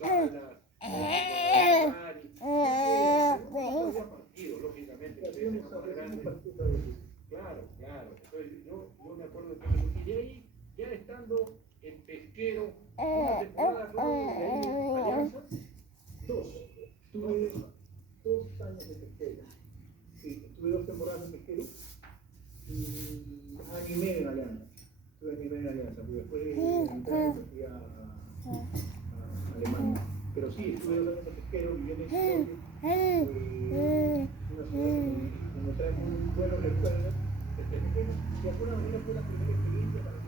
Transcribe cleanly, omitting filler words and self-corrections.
Salas, había partido, lógicamente, claro, claro. Entonces, yo me acuerdo de y de ahí, ya estando en Pesquero, una temporada luego de ahí, Alianza, Estuve 2 años en Pesquero. Sí, estuve 2 temporadas en Pesquero y año y medio en Alianza. Estuve año y medio en Alianza, porque después de me fui a Alemania. Pero sí, estuve 2 años en Pesquero, viví en Chile, una ciudad que me trae muy buenos recuerdos. De alguna manera fue la primera experiencia para